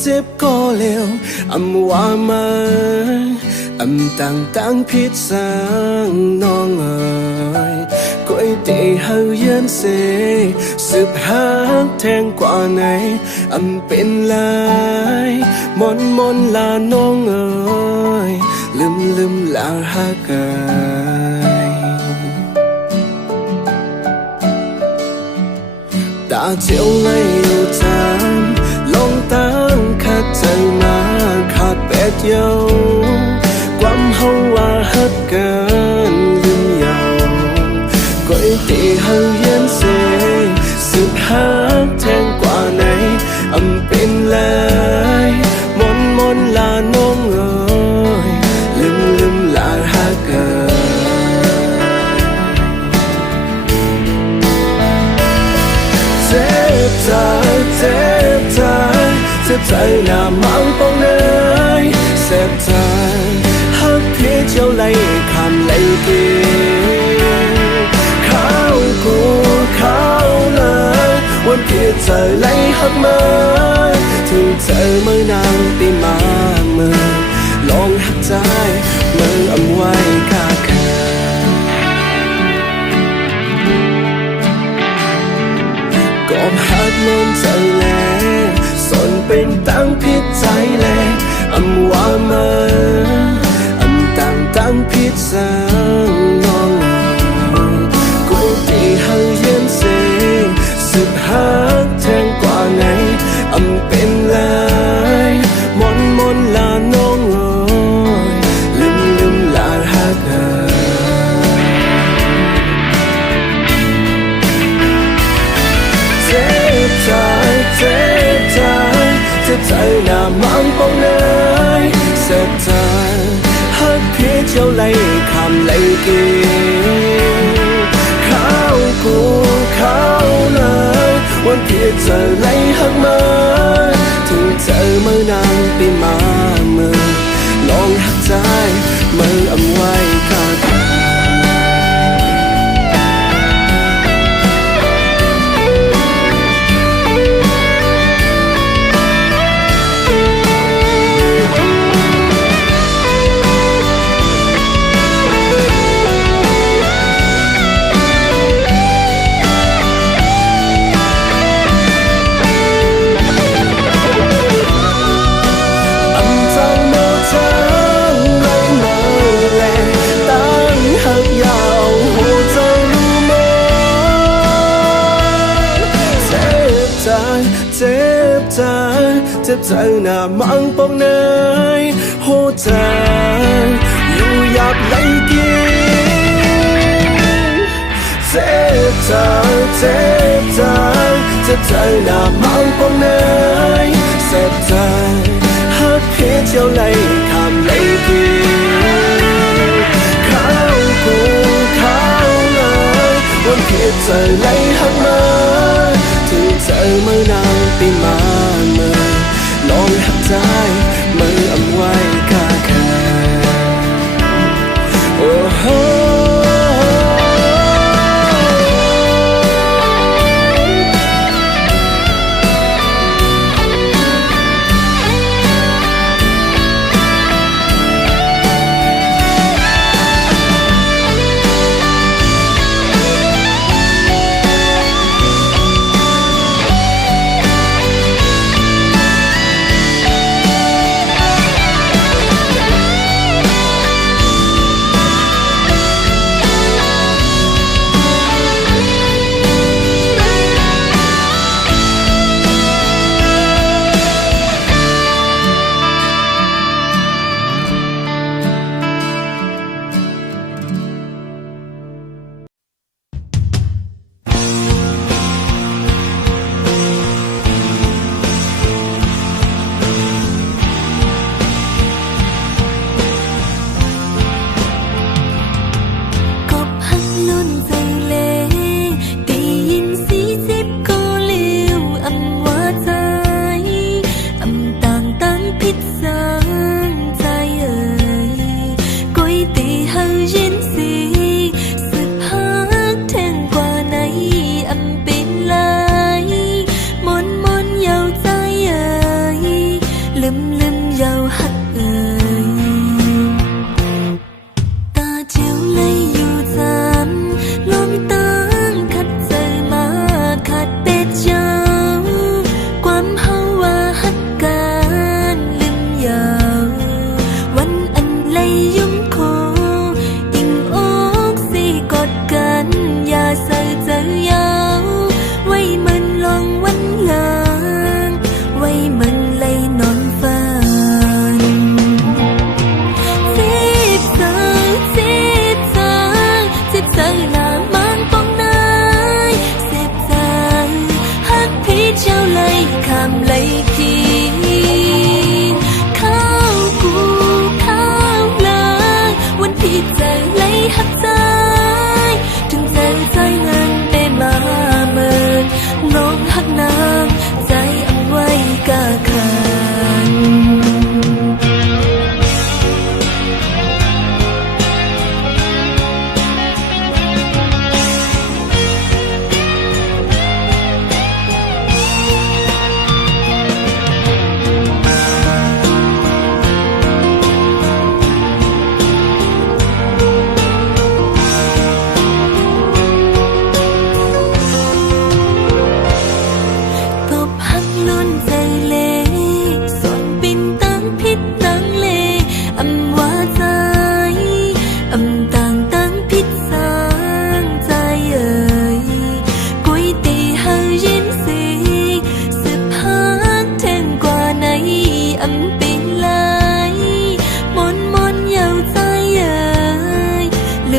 เจ็บก็เร็วว่ามาตั้งพิษสร้างน้องเอ๋ยก๋วยเตี๋ยวเฮาเยือนเสสืบหาแทงกว่าไหนเป็นลายมนลาน้องเอ๋ยลืมลาฮักเอ๋ยตาเจียวไม่อยู่จำลงตั้งขัดใจมาขาดเป็ดเยาความเฮาว่าฮักกันลืมยาวก๋วยเตี๋ยวเฮาเย็นเสสืบหาแทงกว่าไหนเป็นลายมนลาน้องเอ๋ยลืมลาฮักกันเจ็บใจหน้ามังปองเนยเจ็บใจฮักเพียเจ้าไหลคำไหลเกเข้ากูเข้าเลยวันเพียเจอไหลฮักมาถึงเจอเมื่อนางตีมาเมื่อลองหักใจเมื่อไว้กาแค่กอบหักมันใจแลสนเป็นตั้งพิษใจแลว่ามาตั้งพิษสร้างน้องก๋วยเตี๋ยวเฮาเย็นเสสืบหาแทงกว่าไหนเป็นลายมนลาน้องเอ๋ยลืมลาฮักเอ๋ยเจ็บใจหน้ามังปองเนยเจ็บใจฮักเพียเจ้าไหลคำไหลเกเข้ากูเข้าเลยวันเพียเจอไหลฮักมาถึงเจอเมื่อนางปีมาเมื่อลองหักใจเมื่อไว้กาแค่เจ็บใจหน้ามังปองเนยโหใจอยู่หยาบไหลเกียเจ็บใจหน้ามังปองเนยเจ็บใจฮักเพียเจ้าไหลคำไหลเกียเข้ากูเข้าเลยวันเพียเจอไหลฮักมาถึงเจอเมื่อนางปีมาเมื่อลองหักใจเมื่อไว้กาแค่โอ้โห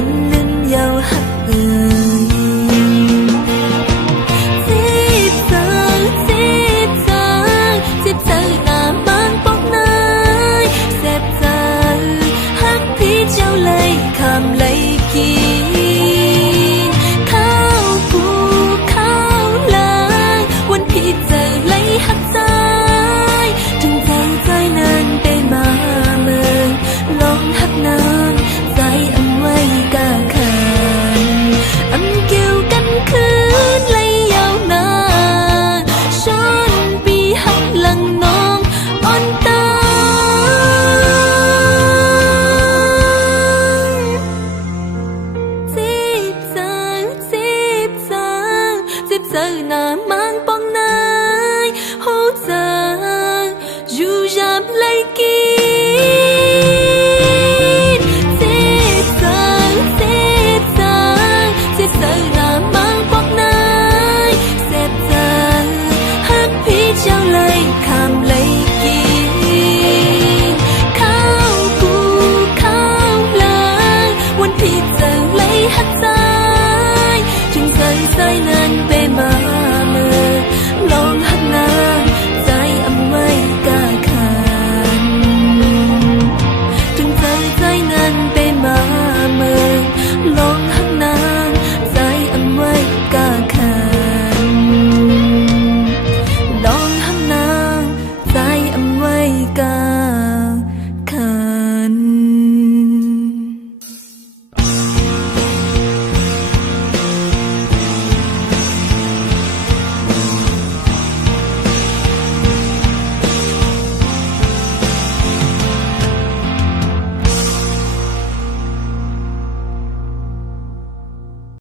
นลื